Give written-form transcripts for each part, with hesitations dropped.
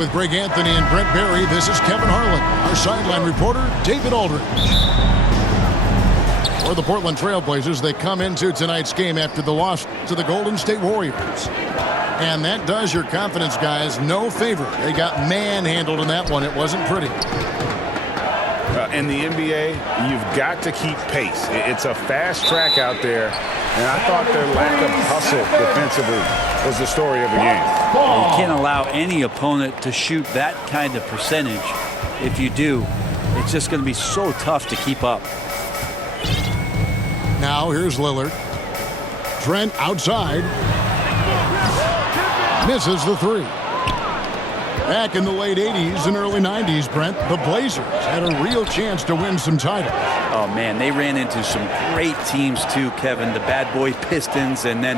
with Greg Anthony and Brent Barry. This is Kevin Harlan. Our sideline reporter, David Aldridge. For the Portland Trailblazers, they come into tonight's game after the loss to the Golden State Warriors. And that does your confidence guys no favor. They got manhandled in that one. It wasn't pretty. In the NBA, you've got to keep pace. It's a fast track out there, and I thought their lack of hustle defensively was the story of the game. You can't allow any opponent to shoot that kind of percentage. If you do, it's just going to be so tough to keep up. Now here's Lillard. Trent outside. Misses the three. Back in the late 80s and early 90s, Brent, the Blazers had a real chance to win some titles. Oh, man, they ran into some great teams, too, Kevin. The bad boy Pistons and then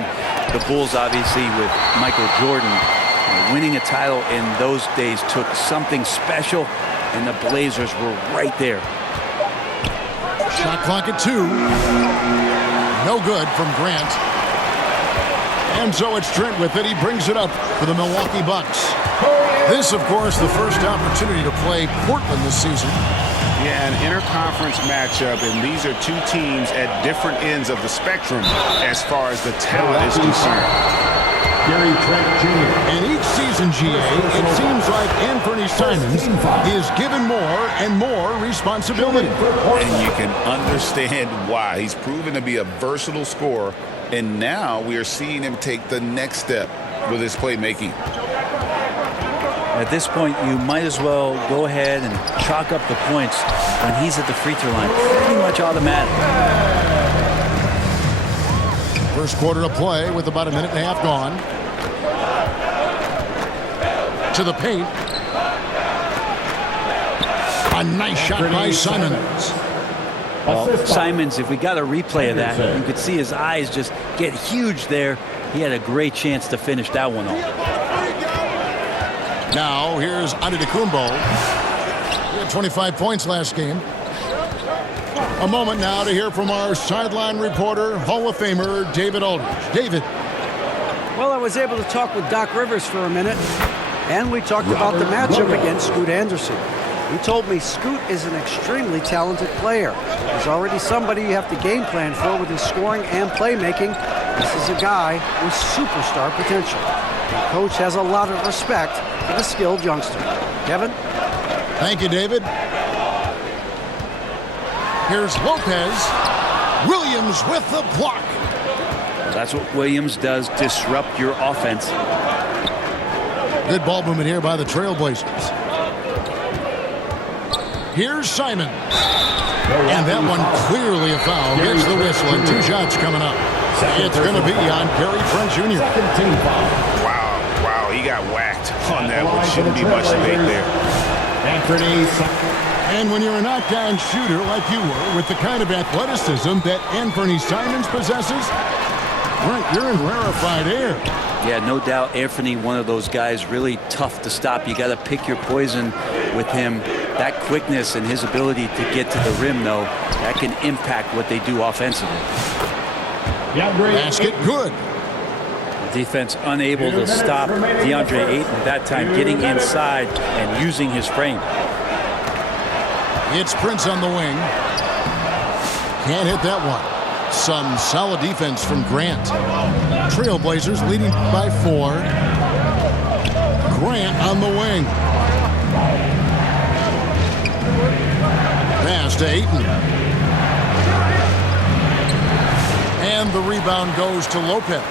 the Bulls, obviously, with Michael Jordan. Winning a title in those days took something special, and the Blazers were right there. Shot clock at 2. No good from Grant. And so it's Trent with it. He brings it up for the Milwaukee Bucks. This, of course, the first opportunity to play Portland this season. Yeah, an interconference matchup, and these are two teams at different ends of the spectrum as far as the talent is concerned. Gary Trent Jr. And each season, GA, it seems like Anthony Simons is given more and more responsibility. And you can understand why. He's proven to be a versatile scorer, and now we are seeing him take the next step with his playmaking. At this point, you might as well go ahead and chalk up the points when he's at the free throw line. Pretty much automatic. First quarter of play with about a minute and a half gone. To the paint. A nice shot by Simons. Well, Simons, if we got a replay of that, you could see his eyes just get huge there. He had a great chance to finish that one off. Now, here's Antetokounmpo. He had 25 points last game. A moment now to hear from our sideline reporter, Hall of Famer, David Aldridge. David. Well, I was able to talk with Doc Rivers for a minute, and we talked about the matchup against Scoot Anderson. He told me Scoot is an extremely talented player. He's already somebody you have to game plan for with his scoring and playmaking. This is a guy with superstar potential. The coach has a lot of respect for the skilled youngster. Kevin? Thank you, David. Here's Lopez. Williams with the block. That's what Williams does, disrupt your offense. Good ball movement here by the Trailblazers. Here's Simons. And that one clearly a foul. Gets the whistle and 2 shots coming up. It's going to be on Gary Trent Jr. Wow, he got whacked on that one. Shouldn't be much debate there. And when you're a knockdown shooter like you were, with the kind of athleticism that Anthony Simons possesses, you're in rarefied air. Yeah, no doubt Anthony, one of those guys really tough to stop. You got to pick your poison with him. That quickness and his ability to get to the rim, though, that can impact what they do offensively. Basket good. Defense unable to stop DeAndre Ayton that time, getting inside and using his frame. It's Prince on the wing. Can't hit that one. Some solid defense from Grant. Trailblazers leading by 4. Grant on the wing. Pass to Ayton. And the rebound goes to Lopez.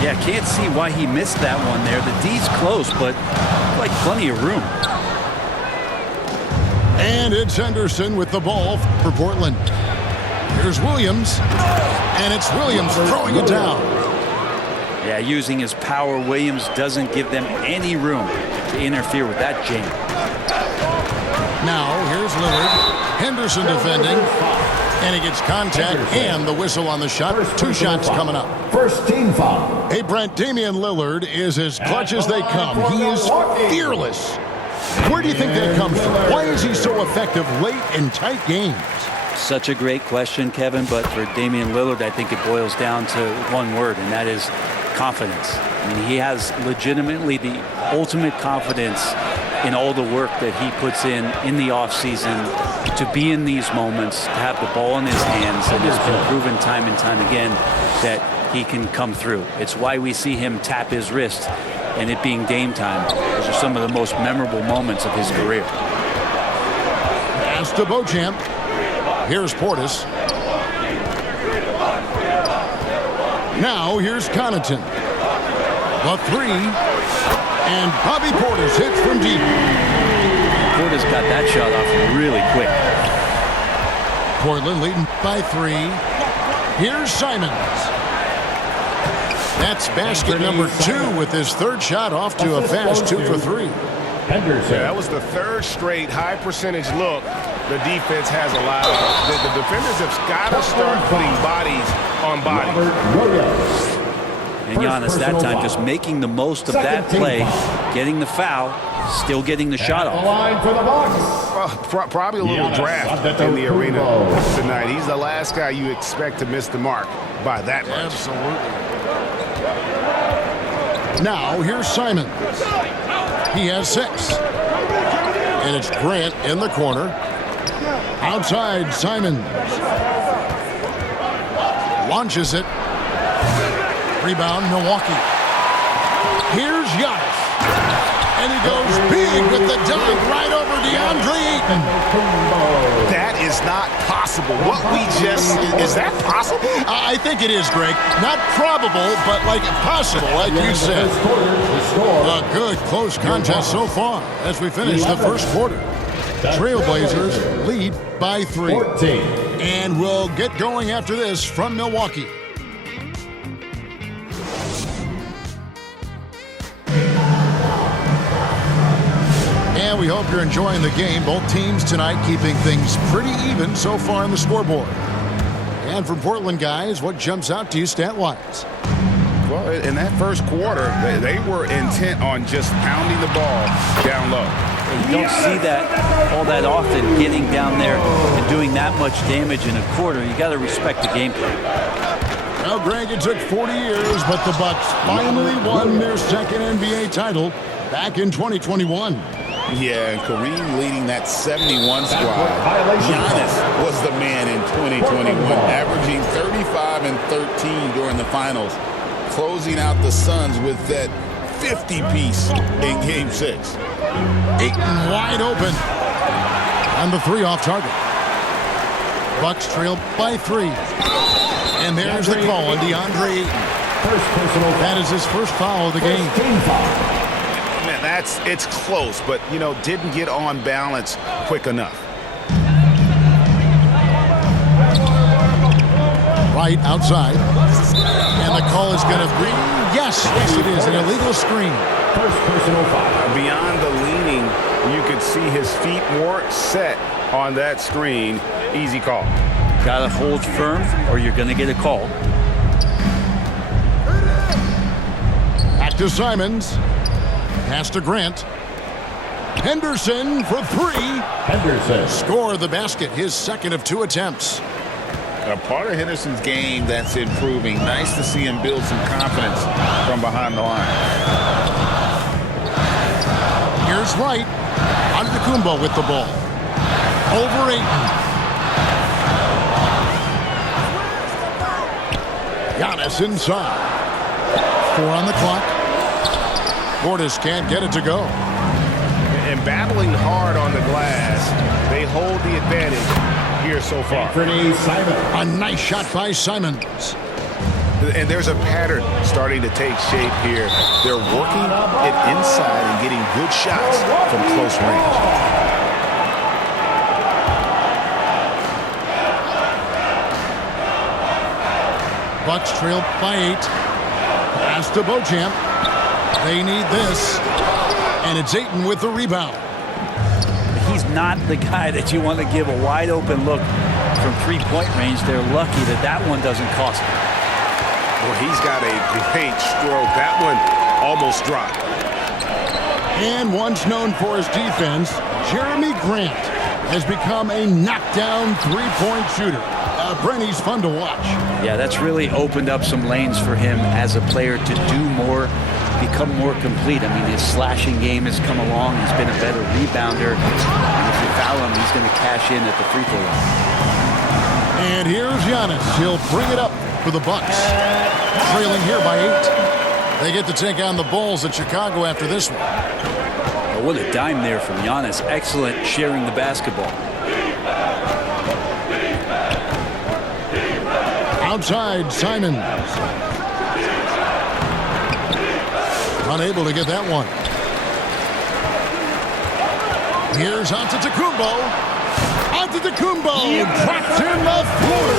Yeah, can't see why he missed that one there. The D's close, but like plenty of room. And it's Henderson with the ball for Portland. Here's Williams. And it's Williams throwing it down. Yeah, using his power, Williams doesn't give them any room to interfere with that jam. Now, here's Lillard. Henderson defending. And he gets contact and the whistle on the shot. 2 shots coming up. First team foul. Hey, Brent, Damian Lillard is as clutch as they come. He is fearless. Where do you think that comes from? Why is he so effective late in tight games? Such a great question, Kevin, but for Damian Lillard, I think it boils down to one word, and that is confidence. I mean, he has legitimately the ultimate confidence in all the work that he puts in the offseason to be in these moments, to have the ball in his hands, and it's been proven time and time again that he can come through. It's why we see him tap his wrist and it being game time. Those are some of the most memorable moments of his career. Pass to Beauchamp. Here's Portis. Now here's Connaughton. The three. And Bobby Portis hits from deep. Portis got that shot off really quick. Portland leading by 3. Here's Simons. That's basket number 2 with his third shot off to a fast 2 for 3. Yeah, that was the third straight high percentage look the defense has allowed. The defenders have got to start putting bodies on bodies. And Giannis that time just making the most of that play, getting the foul, still getting the shot off. Line for the Bucks. Probably a little draft in the arena tonight. He's the last guy you expect to miss the mark by that much. Absolutely. Now here's Simons. He has 6. And it's Grant in the corner. Outside Simons. Launches it. Rebound, Milwaukee. Here's Giannis. And he goes big with the dunk right over DeAndre Ayton. That is not possible. What we just... Is that possible? I think it is, Greg. Not probable, but like possible, like you said. A good, close contest so far as we finish the first quarter. Trailblazers lead by 3. And we'll get going after this from Milwaukee. And we hope you're enjoying the game. Both teams tonight keeping things pretty even so far on the scoreboard. And from Portland, guys, what jumps out to you stat-wise? Well, in that first quarter, they were intent on just pounding the ball down low. You don't see that all that often, getting down there and doing that much damage in a quarter. You got to respect the game plan. Well, Greg, it took 40 years, but the Bucks finally won their second NBA title back in 2021. Yeah, and Kareem leading that 71 squad. Giannis was the man in 2021, averaging 35 and 13 during the finals, closing out the Suns with that 50-piece in Game 6. Ayton wide open. And the 3 off target. Bucks trail by 3. And there's the call on DeAndre Ayton. That is his first foul of the game. Man, it's close, but, you know, didn't get on balance quick enough. Right outside. And the call is going to be, yes, it is, an illegal screen. First personal foul. Beyond the leaning, you could see his feet more set on that screen. Easy call. Got to hold firm or you're going to get a call. Back to Simons. Pass to Grant. Henderson for 3. Henderson. Score the basket, his second of 2 attempts. A part of Henderson's game that's improving. Nice to see him build some confidence from behind the line. Here's Wright. Antetokounmpo with the ball. Over Ayton. Giannis inside. 4 on the clock. Portis can't get it to go. And battling hard on the glass, they hold the advantage here so far. A nice shot by Simons. And there's a pattern starting to take shape here. They're working it inside and getting good shots from close range. Bucks trail by 8. Pass to Beauchamp. They need this. And it's Ayton with the rebound. He's not the guy that you want to give a wide open look from 3-point range. They're lucky that that one doesn't cost him. Well, he's got a great stroke. That one almost dropped. And once known for his defense, Jeremy Grant has become a knockdown 3-point shooter. Brent, he's fun to watch. Yeah, that's really opened up some lanes for him as a player to do more, become more complete. I mean, his slashing game has come along. He's been a better rebounder. And if you foul him, he's going to cash in at the free throw line. And here's Giannis. He'll bring it up for the Bucks. Trailing here by 8. They get to take on the Bulls at Chicago after this one. Oh, what a dime there from Giannis. Excellent sharing the basketball. Outside, Simon. Unable to get that one. Here's Antetokounmpo. Antetokounmpo drops in the floater.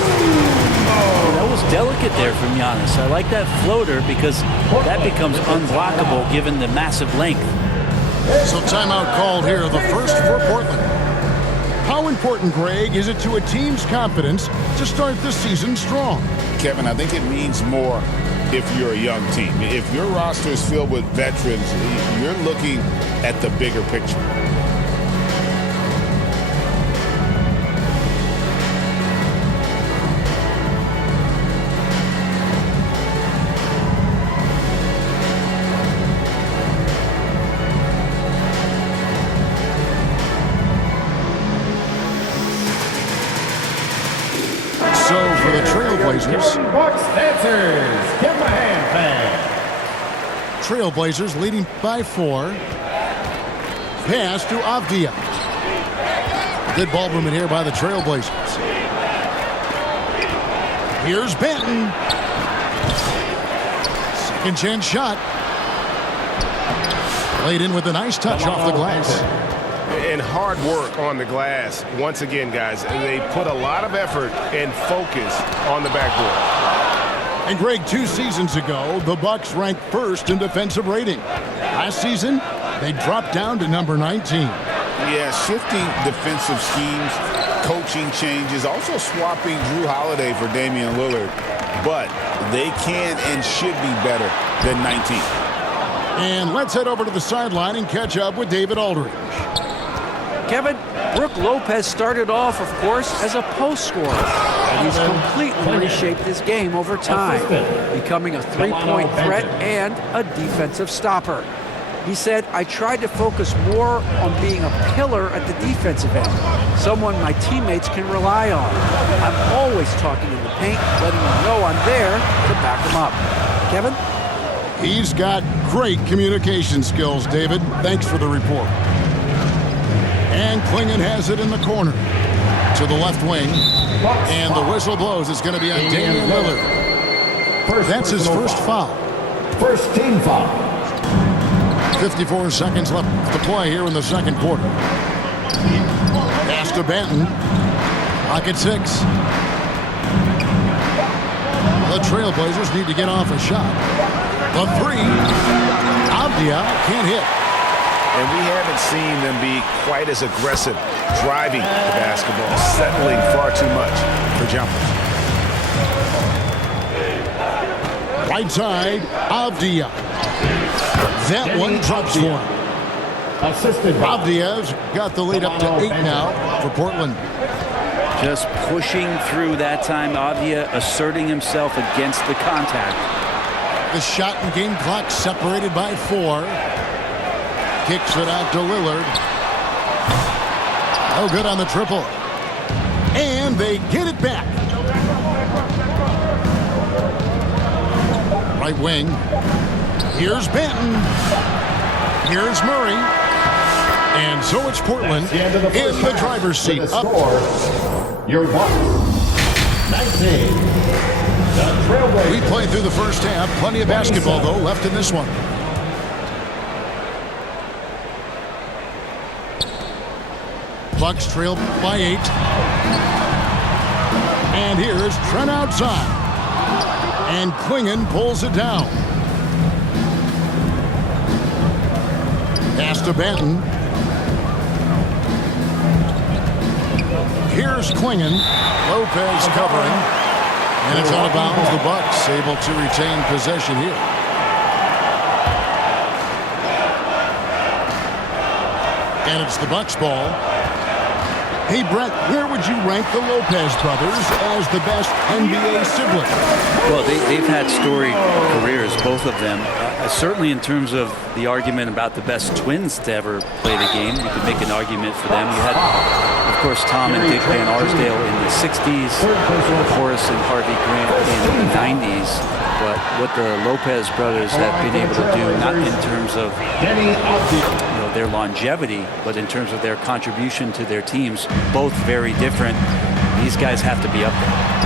That was delicate there from Giannis. I like that floater because that becomes unblockable given the massive length. So timeout called here, the first for Portland. How important, Greg, is it to a team's confidence to start the season strong? Kevin, I think it means more if you're a young team. If your roster is filled with veterans, you're looking at the bigger picture. So for the Trailblazers. Bucks dancers, give them a hand, fans. Trailblazers leading by 4. Pass to Avdia. Good ball movement here by the Trailblazers. Here's Benton. Second chance shot. Laid in with a nice touch off the glass. And hard work on the glass. Once again, guys, they put a lot of effort and focus on the backboard. And Greg, 2 seasons ago, the Bucks ranked first in defensive rating. Last season, they dropped down to number 19. Yeah, shifting defensive schemes, coaching changes, also swapping Drew Holiday for Damian Lillard. But they can and should be better than 19. And let's head over to the sideline and catch up with David Aldridge. Kevin, Brook Lopez started off, of course, as a post scorer. And he's completely reshaped his game over time, becoming a three-point threat and a defensive stopper. He said, I tried to focus more on being a pillar at the defensive end, someone my teammates can rely on. I'm always talking in the paint, letting them know I'm there to back them up. Kevin? He's got great communication skills, David. Thanks for the report. And Klingon has it in the corner to the left wing. And the whistle blows. It's going to be on Damian Lillard. That's his first foul. First team foul. 54 seconds left to play here in the second quarter. Pass to Benton. Clock at 6. The Trailblazers need to get off a shot. The 3. Avdia can't hit. And we haven't seen them be quite as aggressive driving the basketball, settling far too much for jumpers. Right side, Avdia. That one drops for him. Assisted by Avdia's got the lead up to 8 now for Portland. Just pushing through that time. Avdia asserting himself against the contact. The shot and game clock separated by 4. Kicks it out to Lillard. No good on the triple. And they get it back. Right wing. Here's Benton. Here's Murray. And so it's Portland in the driver's seat. Up. Your Bucks. 19. The Trailblazers. We played through the first half. Plenty of basketball, though, left in this one. Bucks trail by 8. And here's Trent outside. And Klingon pulls it down. Pass to Benton. Here's Klingon. Lopez covering. And it's out of bounds. The Bucks able to retain possession here. And it's the Bucks ball. Hey, Brent, where would you rank the Lopez brothers as the best NBA siblings? Well, they've had storied careers, both of them. Certainly in terms of the argument about the best twins to ever play the game, you could make an argument for them. You had, of course, Tom and Dick Van Arsdale in the 60s, Horace and Harvey Grant in the 90s. But what the Lopez brothers have been able to do, not in terms of their longevity, but in terms of their contribution to their teams, both very different. These guys have to be up there.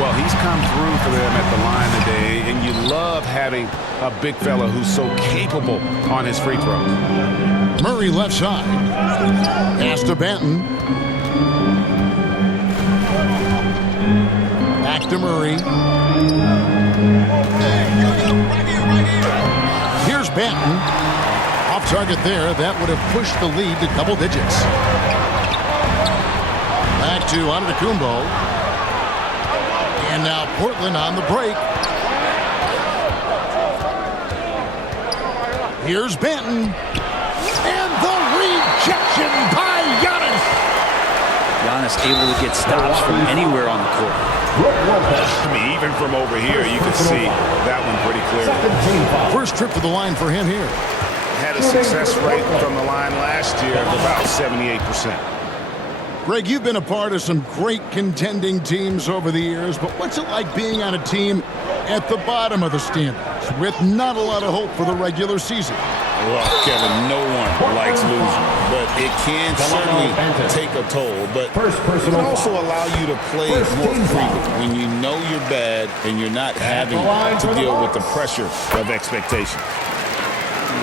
Well, he's come through for them at the line today, and you love having a big fella who's so capable on his free throw. Murray left side. Pass to Banton. Back to Murray. Here's Banton. Off target there. That would have pushed the lead to double digits. Back to Antetokounmpo. And now Portland on the break. Here's Banton. And the rejection by Giannis. Giannis able to get stops from anywhere on the court. I mean, even from over here, you can see that one pretty clearly. First trip to the line for him here. Had a success rate from the line last year of about 78%. Greg, you've been a part of some great contending teams over the years, but what's it like being on a team at the bottom of the standings with not a lot of hope for the regular season? Well, Kevin, no one likes losing, but it can certainly take a toll. But it can also allow you to play more freely when you know you're bad and you're not having to deal with the pressure of expectation.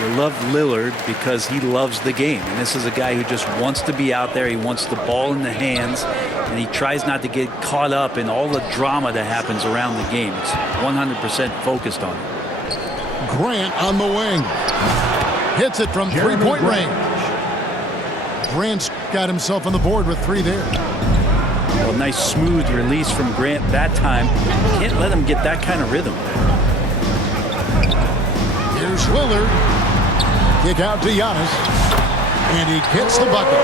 You love Lillard because he loves the game. And this is a guy who just wants to be out there. He wants the ball in the hands. And he tries not to get caught up in all the drama that happens around the game. It's 100% focused on it. Grant on the wing. Hits it from three-point range. Grant's got himself on the board with 3 there. Well, nice smooth release from Grant that time. Can't let him get that kind of rhythm. Here's Lillard. Kick out to Giannis. And he gets the bucket.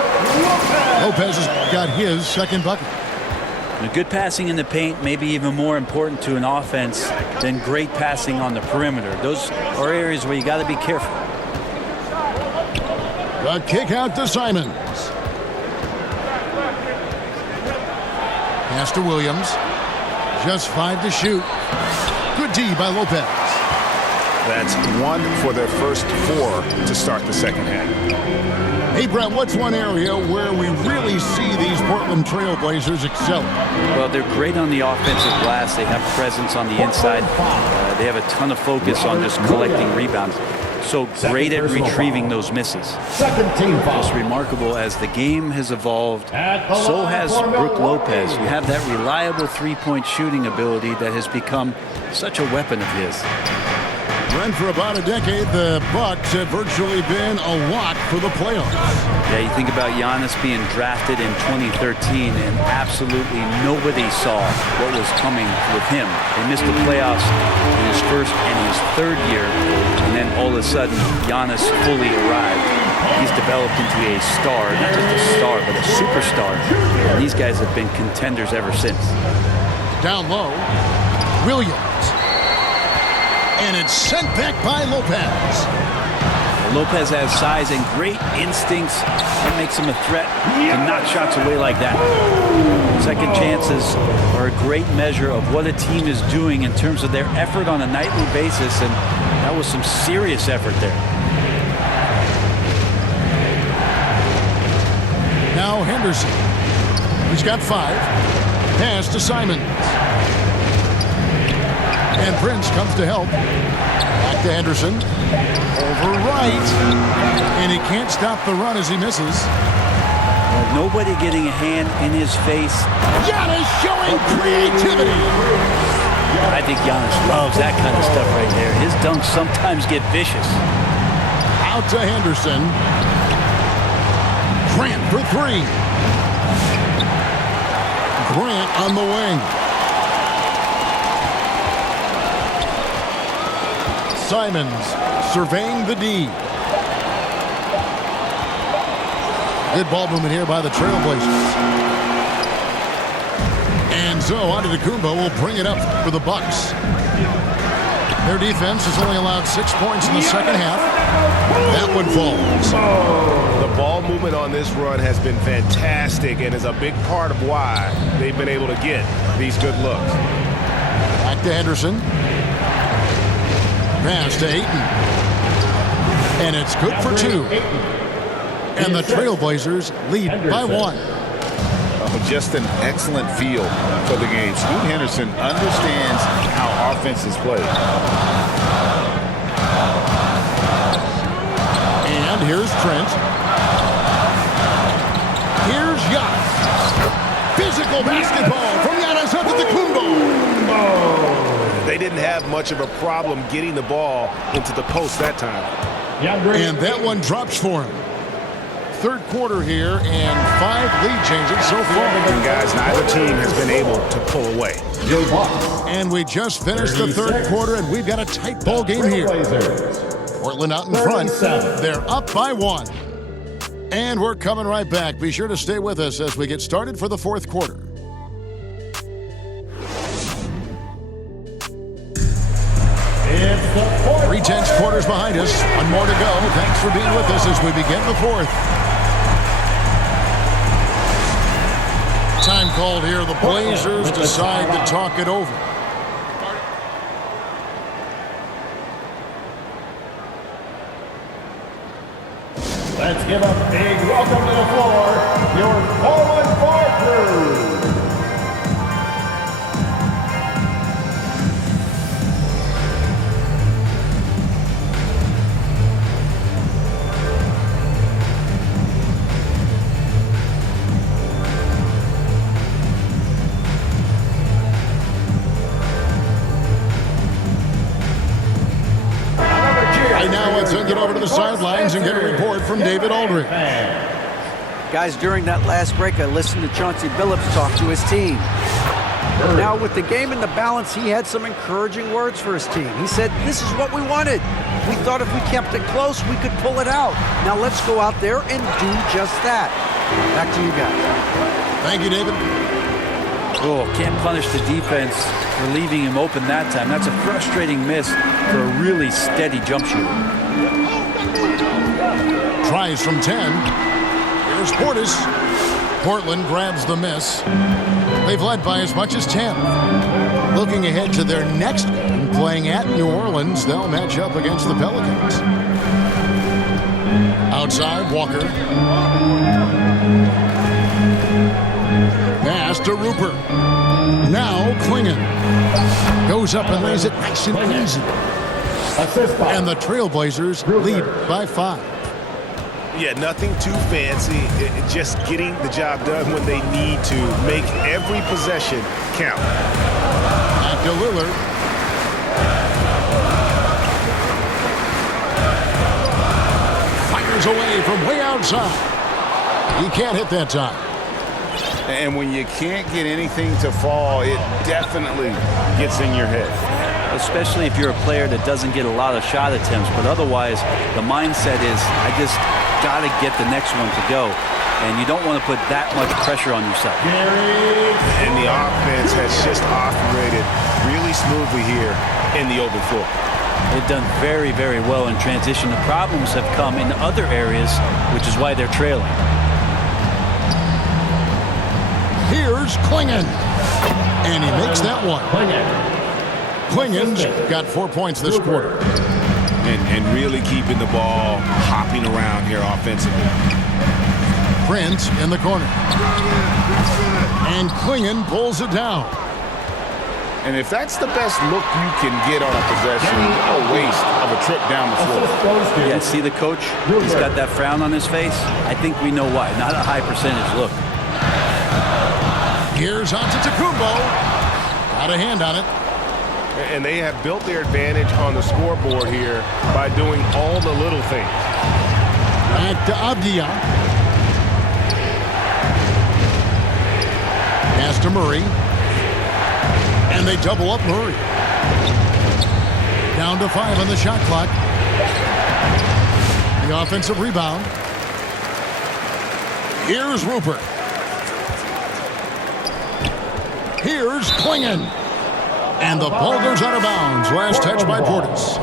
Lopez has got his second bucket. And good passing in the paint may be even more important to an offense than great passing on the perimeter. Those are areas where you got to be careful. The kick out to Simons. Pass to Williams. Just 5 to shoot. Good D by Lopez. That's 1 for their first 4 to start the second half. Hey, Brett, what's one area where we really see these Portland Trailblazers excel? Well, they're great on the offensive glass. They have presence on the inside. They have a ton of focus on just collecting rebounds. So great at retrieving those misses. Just remarkable as the game has evolved, so has Brook Lopez. You have that reliable three-point shooting ability that has become such a weapon of his. Brent, for about a decade, the Bucks have virtually been a lock for the playoffs. Yeah, you think about Giannis being drafted in 2013, and absolutely nobody saw what was coming with him. They missed the playoffs in his first and his third year, and then all of a sudden, Giannis fully arrived. He's developed into a star, not just a star, but a superstar. And these guys have been contenders ever since. Down low, Williams. And it's sent back by Lopez. Lopez has size and great instincts. That makes him a threat to knock shots away like that. Second chances are a great measure of what a team is doing in terms of their effort on a nightly basis, and that was some serious effort there. Now Henderson. He's got 5. Pass to Simons. And Prince comes to help. Back to Henderson. Over right. And he can't stop the run as he misses. Nobody getting a hand in his face. Giannis showing creativity. I think Giannis loves that kind of stuff right there. His dunks sometimes get vicious. Out to Henderson. Grant for 3. Grant on the wing. Simons surveying the D. Good ball movement here by the Trailblazers. And so Antetokounmpo will bring it up for the Bucks. Their defense has only allowed 6 points in the second half. That one falls. The ball movement on this run has been fantastic and is a big part of why they've been able to get these good looks. Back to Henderson. Pass to Ayton. And it's good for 2. And the Trailblazers lead by 1. Just an excellent feel for the game. Scoot Henderson understands how offense is played. And here's Trent. Here's Giannis. Physical basketball from Giannis Antetokounmpo. They didn't have much of a problem getting the ball into the post that time. And that one drops for him. Third quarter here and 5 lead changes so far. And guys, neither team has been able to pull away. And we just finished the third quarter, and we've got a tight ball game here. Portland out in front. They're up by 1. And we're coming right back. Be sure to stay with us as we get started for the fourth quarter. It's 3/10 quarters behind us. One more to go. Thanks for being with us as we begin the fourth. Time called here. The Blazers decide to talk it over. Let's give a big welcome to the floor, your 4-on-4 crew. Let's get over to the sidelines and get a report from David Aldridge. Guys, during that last break, I listened to Chauncey Billups talk to his team. Now, with the game in the balance, he had some encouraging words for his team. He said, this is what we wanted. We thought if we kept it close, we could pull it out. Now let's go out there and do just that. Back to you guys. Thank you, David. Oh, can't punish the defense for leaving him open that time. That's a frustrating miss for a really steady jump shooter. Tries from 10. Here's Portis. Portland grabs the miss. They've led by as much as 10. Looking ahead to their next game, playing at New Orleans, they'll match up against the Pelicans. Outside, Walker. Pass to Rupert. Now Klingon. Goes up and lays it nice and easy. And the Trailblazers lead by 5. Yeah, nothing too fancy. Just getting the job done when they need to. Make every possession count. Back to Lillard. Fires away from way outside. He can't hit that time. And when you can't get anything to fall, it definitely gets in your head. Especially if you're a player that doesn't get a lot of shot attempts. But otherwise, the mindset is, I just got to get the next one to go. And you don't want to put that much pressure on yourself. And the offense has just operated really smoothly here in the open floor. They've done very, very well in transition. The problems have come in other areas, which is why they're trailing. Here's Klingon. And he makes that one. Klingon's got 4 points this quarter. And really keeping the ball hopping around here offensively. Prince in the corner. And Klingon pulls it down. And if that's the best look you can get on a possession, a waste of a trip down the floor. Yeah, see the coach? He's got that frown on his face. I think we know why. Not a high percentage look. Here's Antetokounmpo. Got a hand on it. And they have built their advantage on the scoreboard here by doing all the little things. Back to Abdia. Pass to Murray. And they double up Murray. Down to 5 on the shot clock. The offensive rebound. Here's Rupert. Here's Klingon. And the ball goes out of bounds. Last touch by Portis.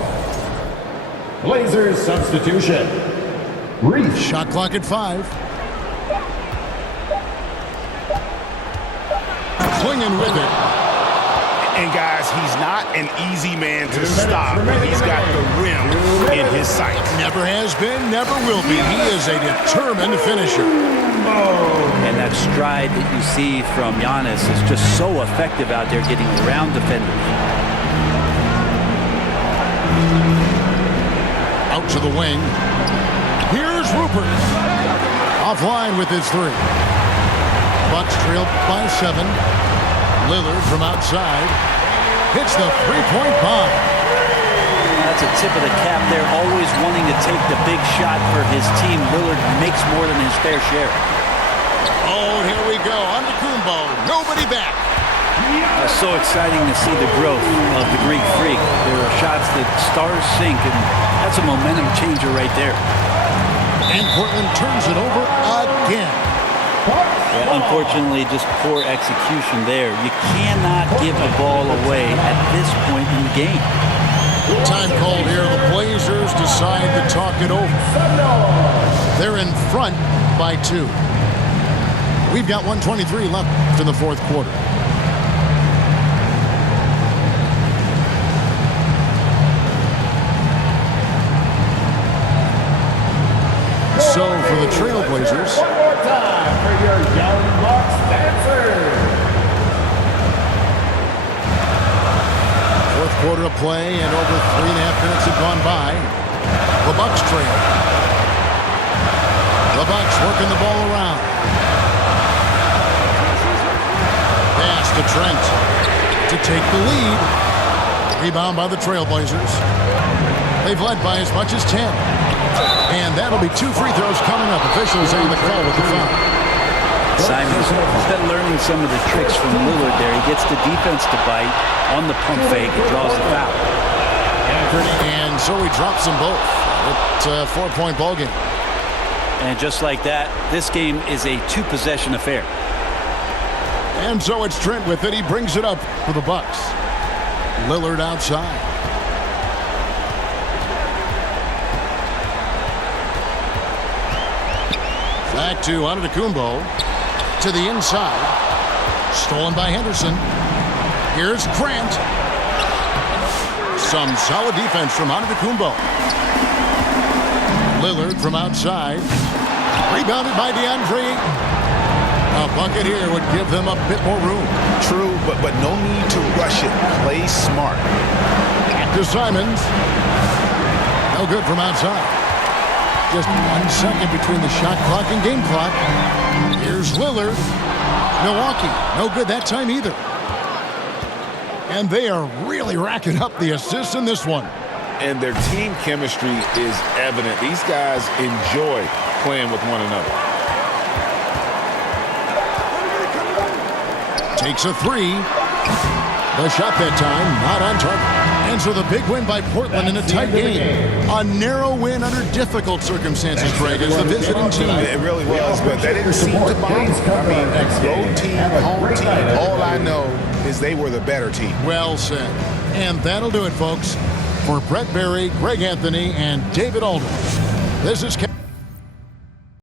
Blazers substitution. Reese. Shot clock at 5. Klingon with it. And guys, he's not an easy man to stop, but he's got the rim in his sights. Never has been, never will be. He is a determined finisher. And that stride that you see from Giannis is just so effective out there getting around defenders. Out to the wing. Here's Rupert. Offline with his 3. Bucks trail by 7. Lillard from outside hits the three-point bomb. That's a tip of the cap there, always wanting to take the big shot for his team. Lillard makes more than his fair share. Oh, here we go. Antetokounmpo, nobody back. So exciting to see the growth of the Greek Freak. There are shots that stars sink, and that's a momentum changer right there. And Portland turns it over again. Yeah, unfortunately, just poor execution there. You cannot give the ball away at this point in the game. Time called here. The Blazers decide to talk it over. They're in front by 2. We've got 1:23 left in the fourth quarter. So for the Trailblazers, One more time for your Young Bucks dancers. fourth quarter of play, and over 3.5 minutes have gone by. The Bucks trail. The Bucks working the ball around. Pass to Trent to take the lead. Rebound by the Trailblazers. They've led by as much as 10. And that'll be 2 free throws coming up. Officials saying the call with the foul. Simon's been learning some of the tricks from Lillard there. He gets the defense to bite on the pump fake and draws the foul. And so he drops them both. It's a 4-point ball game. And just like that, this game is a 2-possession affair. And so it's Trent with it. He brings it up for the Bucks. Lillard outside. Back to Antetokounmpo. To the inside. Stolen by Henderson. Here's Grant. Some solid defense from Antetokounmpo. Lillard from outside. Rebounded by DeAndre. A bucket here would give them a bit more room. True, but no need to rush it. Play smart. Back to Simons. No good from outside. Just 1 second between the shot clock and game clock. Here's Lillard. Milwaukee, no good that time either. And they are really racking up the assists in this one. And their team chemistry is evident. These guys enjoy playing with one another. Takes a 3. The shot that time, not on target. And so the big win by Portland in a tight game. A narrow win under difficult circumstances, Greg, as the visiting team. It really was, but that didn't seem to bother. I mean, road team, home team, all I know is they were the better team. Well said. And that'll do it, folks. For Brett Berry, Greg Anthony, and David Aldridge, this is